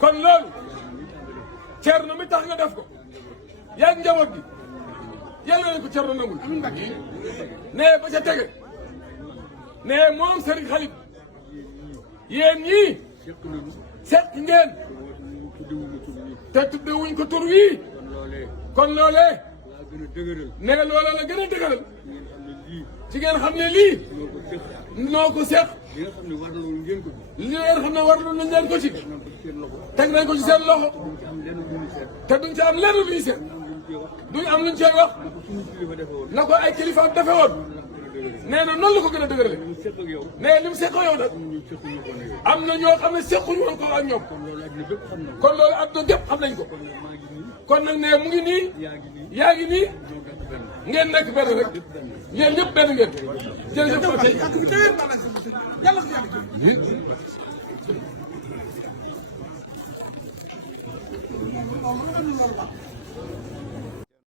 kon loolu Thierno mi tax nga def ko yaa ngi njaboot gi yàlla nañ ko Thierno nangul ne ba ca tege ne moom Serigne Khalif yéen ñii seq ngeen te tuddewuñ ko tur wii kon loolee ne loola la gën a dëgëral ci ngeen xam ne lii noo ko seq li nga xam ne warlu nañ leen ko ci teg nañ ko ci seen loxo te duñ ci am lenn lu ñu seet duñ am luñ cee wax na ko ay kilifa defe woon nee na noonu la ko gën a dëgërale nee li mu seq yow nag am na ñoo xam ne sequñu woon ko ak ñoom kon loolu àdduna gépp xam nañ ko kon nag nee mu ngi nii yaa ngi nii ngeen nekk benn rek yéen ñëpp benn ngeen jërëjëf Fatou